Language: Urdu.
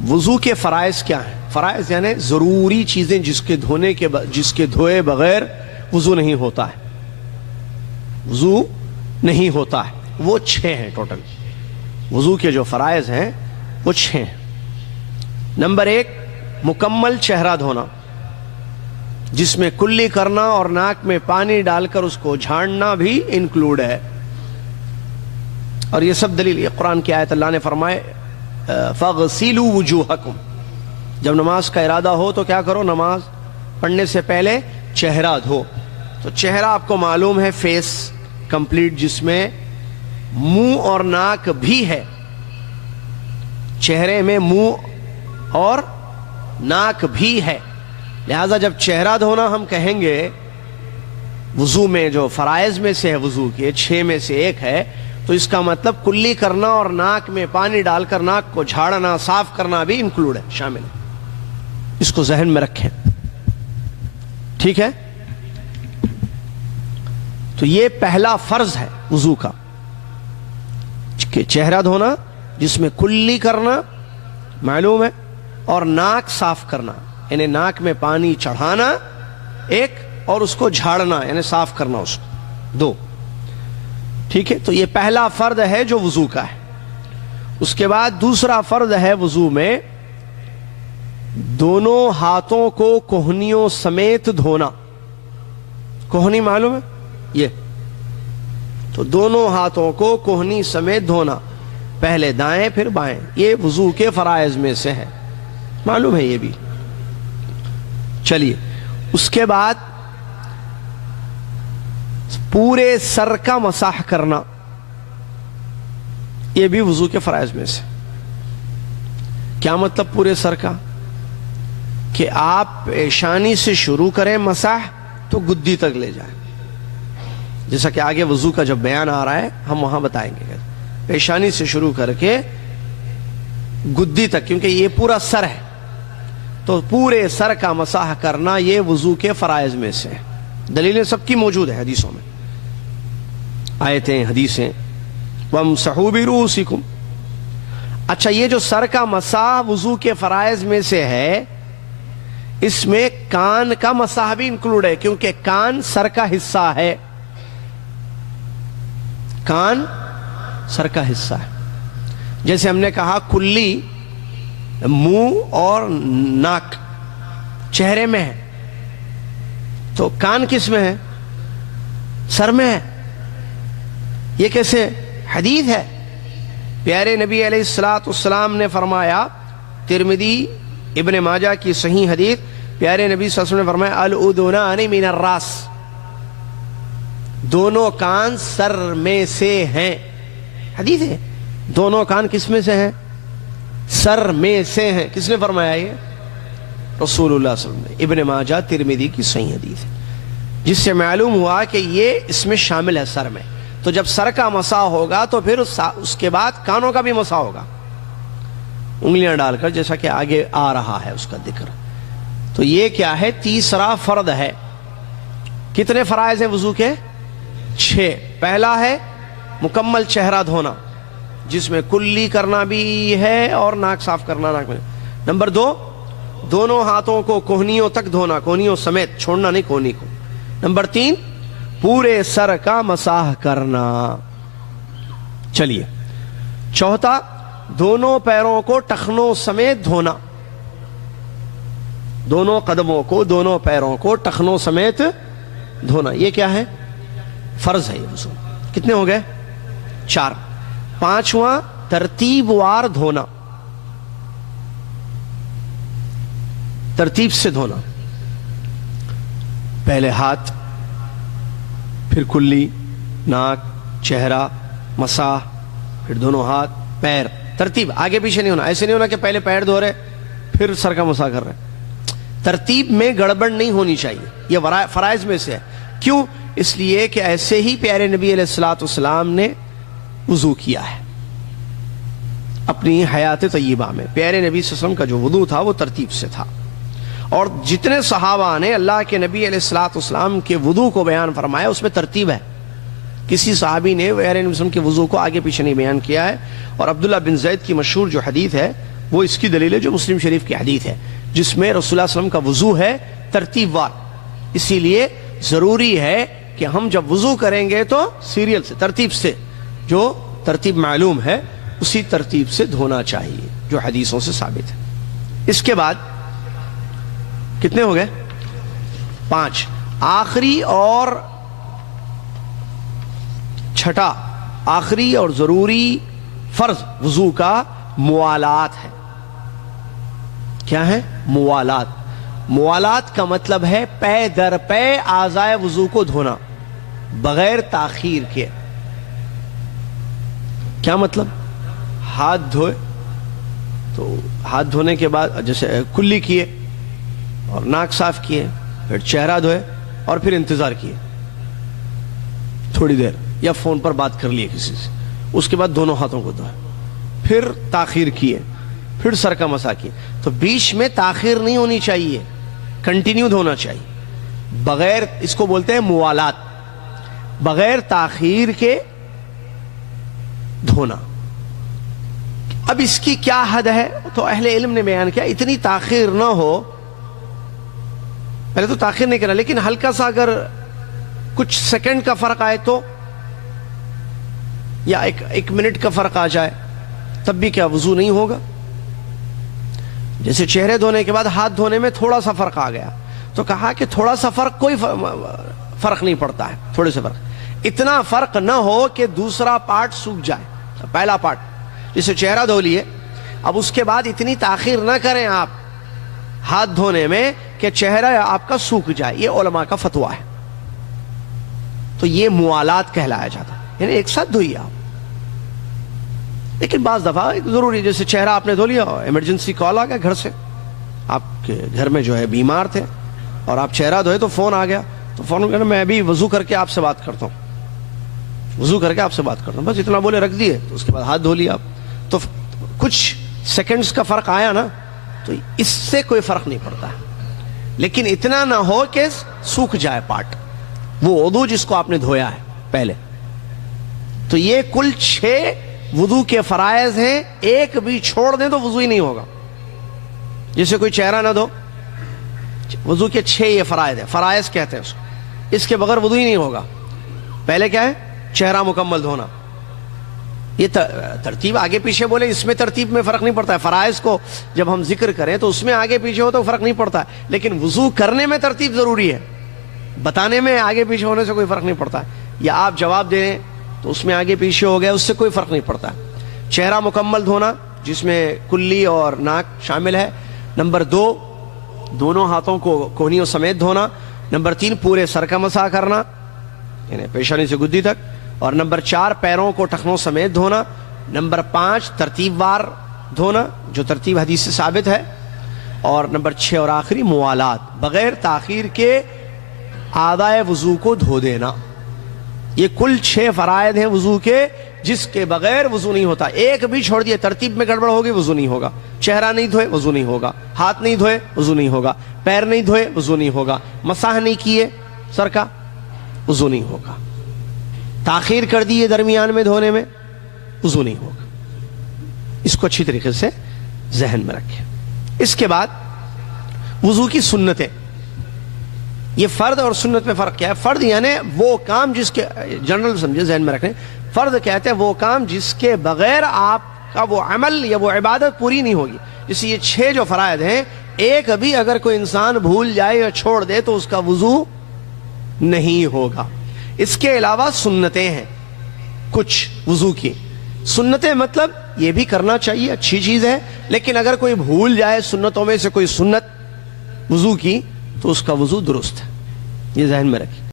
وضو کے فرائض کیا ہیں؟ فرائض یعنی ضروری چیزیں جس کے دھوئے بغیر وضو نہیں ہوتا ہے، وضو نہیں ہوتا ہے، وہ 6 ہیں ٹوٹل۔ وضو کے جو فرائض ہیں وہ 6 ہیں۔ نمبر 1 مکمل چہرہ دھونا، جس میں کلی کرنا اور ناک میں پانی ڈال کر اس کو جھاڑنا بھی انکلوڈ ہے۔ اور یہ سب دلیل، یہ قرآن کی آیت، اللہ نے فرمائے فَاغْسِلُوا وُجُوهَكُمْ، جب نماز کا ارادہ ہو تو کیا کرو؟ نماز پڑھنے سے پہلے چہرہ دھو۔ تو چہرہ آپ کو معلوم ہے فیس کمپلیٹ، جس میں منہ اور ناک بھی ہے، چہرے میں منہ اور ناک بھی ہے، لہذا جب چہرہ دھونا ہم کہیں گے وضو میں جو فرائض میں سے ہے، وضو کے 6 میں سے ایک ہے، تو اس کا مطلب کلی کرنا اور ناک میں پانی ڈال کر ناک کو جھاڑنا، صاف کرنا بھی انکلوڈ ہے، شامل ہے۔ اس کو ذہن میں رکھیں، ٹھیک ہے؟ تو یہ پہلا فرض ہے وضو کا، کہ چہرہ دھونا جس میں کلی کرنا معلوم ہے، اور ناک صاف کرنا، یعنی ناک میں پانی چڑھانا ایک، اور اس کو جھاڑنا یعنی صاف کرنا اس کو 2، ٹھیک ہے؟ تو یہ پہلا فرض ہے جو وضو کا ہے۔ اس کے بعد دوسرا فرض ہے وضو میں دونوں ہاتھوں کو کوہنیوں سمیت دھونا۔ کوہنی معلوم ہے یہ؟ تو دونوں ہاتھوں کو کوہنی سمیت دھونا، پہلے دائیں پھر بائیں، یہ وضو کے فرائض میں سے ہے، معلوم ہے یہ بھی۔ چلیے، اس کے بعد پورے سر کا مسح کرنا، یہ بھی وضو کے فرائض میں سے۔ کیا مطلب پورے سر کا؟ کہ آپ پیشانی سے شروع کریں مسح تو گدی تک لے جائیں، جیسا کہ آگے وضو کا جب بیان آ رہا ہے ہم وہاں بتائیں گے، پیشانی سے شروع کر کے گدی تک، کیونکہ یہ پورا سر ہے، تو پورے سر کا مسح کرنا یہ وضو کے فرائض میں سے ہے۔ دلیلیں سب کی موجود ہے حدیثوں میں، آیتیں، حدیثیں۔ وَامْسَحُوا بِرُؤُوسِكُمْ۔ اچھا، یہ جو سر کا مسح وضو کے فرائض میں سے ہے، اس میں کان کا مسح بھی انکلوڈ ہے، کیونکہ کان سر کا حصہ ہے، کان سر کا حصہ ہے۔ جیسے ہم نے کہا کلی منہ اور ناک چہرے میں ہے، تو کان کس میں ہے؟ سر میں ہے۔ یہ کیسے؟ حدیث ہے، پیارے نبی علیہ السلام نے فرمایا، ترمذی ابن ماجہ کی صحیح حدیث، پیارے نبی صلی اللہ علیہ وسلم نے فرمایا الأذنان من الراس، دونوں کان سر میں سے ہیں۔ حدیث ہے، دونوں کان کس میں سے ہیں؟ سر میں سے ہیں۔ کس نے فرمایا یہ؟ رسول اللہ صلی اللہ علیہ وسلم نے۔ ابن ماجہ ترمذی کی صحیح حدیث ہے، جس سے معلوم ہوا کہ یہ اس میں شامل ہے، سر میں۔ تو جب سر کا مسح ہوگا تو پھر اس کے بعد کانوں کا بھی مسح ہوگا، انگلیاں ڈال کر، جیسا کہ آگے آ رہا ہے اس کا ذکر۔ تو یہ کیا ہے؟ تیسرا فرض ہے۔ کتنے فرائض ہیں وضو کے؟ 6۔ پہلا ہے مکمل چہرہ دھونا، جس میں کلی کرنا بھی ہے اور ناک صاف کرنا ناک میں۔ نمبر 2 دونوں ہاتھوں کو کوہنیوں تک دھونا، کوہنیوں سمیت، چھوڑنا نہیں کوہنی کو۔ نمبر 3 پورے سر کا مسح کرنا۔ چلیے، چوتھا دونوں پیروں کو ٹخنوں سمیت دھونا، دونوں قدموں کو، دونوں پیروں کو ٹخنوں سمیت دھونا۔ یہ کیا ہے؟ فرض ہے یہ وضو۔ کتنے ہو گئے؟ 4۔ 5واں ترتیب وار دھونا، ترتیب سے دھونا، پہلے ہاتھ، پھر کلی، ناک، چہرہ، مسح، پھر دونوں ہاتھ، پیر، ترتیب، آگے پیچھے نہیں ہونا۔ ایسے نہیں ہونا کہ پہلے پیر دھو رہے پھر سر کا مسح کر رہے۔ ترتیب میں گڑبڑ نہیں ہونی چاہیے، یہ فرائض میں سے ہے۔ کیوں؟ اس لیے کہ ایسے ہی پیارے نبی علیہ السلام نے وضو کیا ہے اپنی حیات طیبہ میں۔ پیارے نبی صلی اللہ علیہ وسلم کا جو وضو تھا وہ ترتیب سے تھا، اور جتنے صحابہ نے اللہ کے نبی علیہ السلام کے وضو کو بیان فرمایا اس میں ترتیب ہے۔ کسی صحابی نے پیارے نبی صلی اللہ علیہ وسلم کے وضو کو آگے پیچھے نہیں بیان کیا ہے۔ اور عبداللہ بن زید کی مشہور جو حدیث ہے وہ اس کی دلیل ہے جو مسلم شریف کی حدیث ہے جس میں رسول اللہ صلی اللہ علیہ وسلم کا وضو ہے ترتیب وار. اسی لیے ضروری ہے کہ ہم جب وضو کریں گے تو سیریل سے ترتیب سے جو ترتیب معلوم ہے اسی ترتیب سے دھونا چاہیے جو حدیثوں سے ثابت ہے. اس کے بعد کتنے ہو گئے؟ 5. آخری اور چھٹا آخری اور ضروری فرض وضو کا موالات ہے. کیا ہے؟ موالات. موالات کا مطلب ہے پے در پے اعضائے وضو کو دھونا بغیر تاخیر کے. کیا مطلب؟ ہاتھ دھوئے تو ہاتھ دھونے کے بعد جیسے کلی کیے اور ناک صاف کیے، پھر چہرہ دھوئے اور پھر انتظار کیے تھوڑی دیر، یا فون پر بات کر لیے کسی سے، اس کے بعد دونوں ہاتھوں کو دھوئے، پھر تاخیر کیے، پھر سر کا مسح کیے. تو بیچ میں تاخیر نہیں ہونی چاہیے، کنٹینیو دھونا چاہیے بغیر، اس کو بولتے ہیں موالات، بغیر تاخیر کے دھونا. اب اس کی کیا حد ہے تو اہل علم نے بیان کیا اتنی تاخیر نہ ہو. پہلے تو تاخیر نہیں کرنا، لیکن ہلکا سا اگر کچھ سیکنڈ کا فرق آئے تو، یا ایک منٹ کا فرق آ جائے تب بھی کیا وضو نہیں ہوگا. جیسے چہرے دھونے کے بعد ہاتھ دھونے میں تھوڑا سا فرق آ گیا تو کہا کہ تھوڑا سا فرق، کوئی فرق نہیں پڑتا ہے، تھوڑے سے فرق. اتنا فرق نہ ہو کہ دوسرا پارٹ سوکھ جائے. پہلا پارٹ جسے چہرہ دھو لیے، اب اس کے بعد اتنی تاخیر نہ کریں آپ ہاتھ دھونے میں کہ چہرہ آپ کا سوکھ جائے. یہ علماء کا فتویٰ ہے. تو یہ موالات کہلایا جاتا ہے، یعنی ایک ساتھ دھوئیے آپ. لیکن بعض دفعہ ضروری، جیسے چہرہ آپ نے دھو لیا، ایمرجنسی کال آ گیا گھر سے، آپ کے گھر میں جو ہے بیمار تھے اور آپ چہرہ دھوئے تو فون آ گیا، تو فون کہنا میں ابھی وضو کر کے آپ سے بات کرتا ہوں، وضو کر کے آپ سے بات کرتا ہوں، بس اتنا بولے رکھ دیے. تو اس کے بعد ہاتھ دھو لیا آپ، تو کچھ سیکنڈز کا فرق آیا نا، تو اس سے کوئی فرق نہیں پڑتا ہے. لیکن اتنا نہ ہو کہ سوکھ جائے پارٹ، وہ وضو جس کو آپ نے دھویا ہے پہلے. تو یہ کل 6 وضو کے فرائض ہیں، ایک بھی چھوڑ دیں تو وضو ہی نہیں ہوگا. جیسے کوئی چہرہ نہ دھو، وضو کے 6 یہ فرائض ہیں، فرائض کہتے ہیں اس کو. اس کے بغیر وضو ہی نہیں ہوگا. پہلے کیا ہے؟ چہرہ مکمل دھونا. یہ ترتیب آگے پیچھے بولے، اس میں ترتیب میں فرق نہیں پڑتا ہے. فرائض کو جب ہم ذکر کریں تو اس میں آگے پیچھے ہو تو فرق نہیں پڑتا ہے، لیکن وضو کرنے میں ترتیب ضروری ہے. بتانے میں آگے پیچھے ہونے سے کوئی فرق نہیں پڑتا ہے. یا آپ جواب دیں تو اس میں آگے پیچھے ہو گیا، اس سے کوئی فرق نہیں پڑتا. چہرہ مکمل دھونا جس میں کلی اور ناک شامل ہے. نمبر 2، دونوں ہاتھوں کو کونیوں سمیت دھونا. نمبر 3، پورے سر کا مسح کرنا، یعنی پیشانی سے گدی تک. اور نمبر 4، پیروں کو ٹخنوں سمیت دھونا. نمبر 5، ترتیب وار دھونا جو ترتیب حدیث سے ثابت ہے. اور نمبر 6 اور آخری، موالات، بغیر تاخیر کے اعضائے وضو کو دھو دینا. یہ کل 6 فرائض ہیں وضو کے جس کے بغیر وضو نہیں ہوتا. ایک بھی چھوڑ دیے، ترتیب میں گڑبڑ ہوگی، وضو نہیں ہوگا. چہرہ نہیں دھوئے وضو نہیں ہوگا، ہاتھ نہیں دھوئے وضو نہیں ہوگا، پیر نہیں دھوئے وضو نہیں ہوگا، مسح نہیں کیے سر کا وضو نہیں ہوگا، تاخیر کر دیے درمیان میں دھونے میں وضو نہیں ہوگا. اس کو اچھی طریقے سے ذہن میں رکھیں. اس کے بعد وضو کی سنتیں. یہ فرض اور سنت میں فرق کیا ہے؟ فرض یعنی وہ کام جس کے، جنرل سمجھے ذہن میں رکھیں، فرض کہتے ہیں وہ کام جس کے بغیر آپ کا وہ عمل یا وہ عبادت پوری نہیں ہوگی. جیسے یہ 6 جو فرائض ہیں، ایک بھی اگر کوئی انسان بھول جائے یا چھوڑ دے تو اس کا وضو نہیں ہوگا. اس کے علاوہ سنتیں ہیں کچھ وضو کی. سنتیں مطلب یہ بھی کرنا چاہیے، اچھی چیز ہے، لیکن اگر کوئی بھول جائے سنتوں میں سے کوئی سنت وضو کی تو اس کا وضو درست ہے. یہ ذہن میں رکھیں.